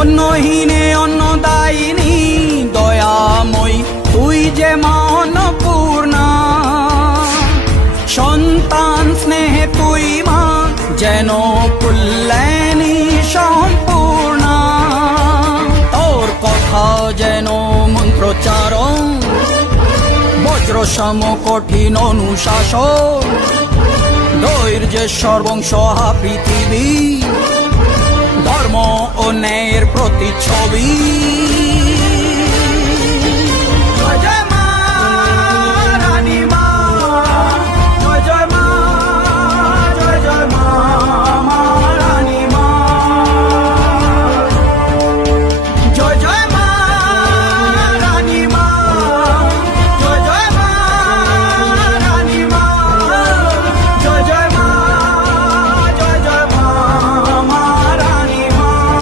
অন্নহীনে অন্নদায়িনী দয়াময়ী তুই যে মা অন্নপূর্ণা। সন্তান স্নেহে তুই মা যেন কল্যাণী সম্পূর্ণা। তোর কথা যেন মন্ত্রোচ্চারণ, বজ্র সম কঠিন অনুশাসন। ধৈর্যের সর্বংসহা পৃথিবী, ধর্ম ও ন্যায়ের প্রতিচ্ছবি।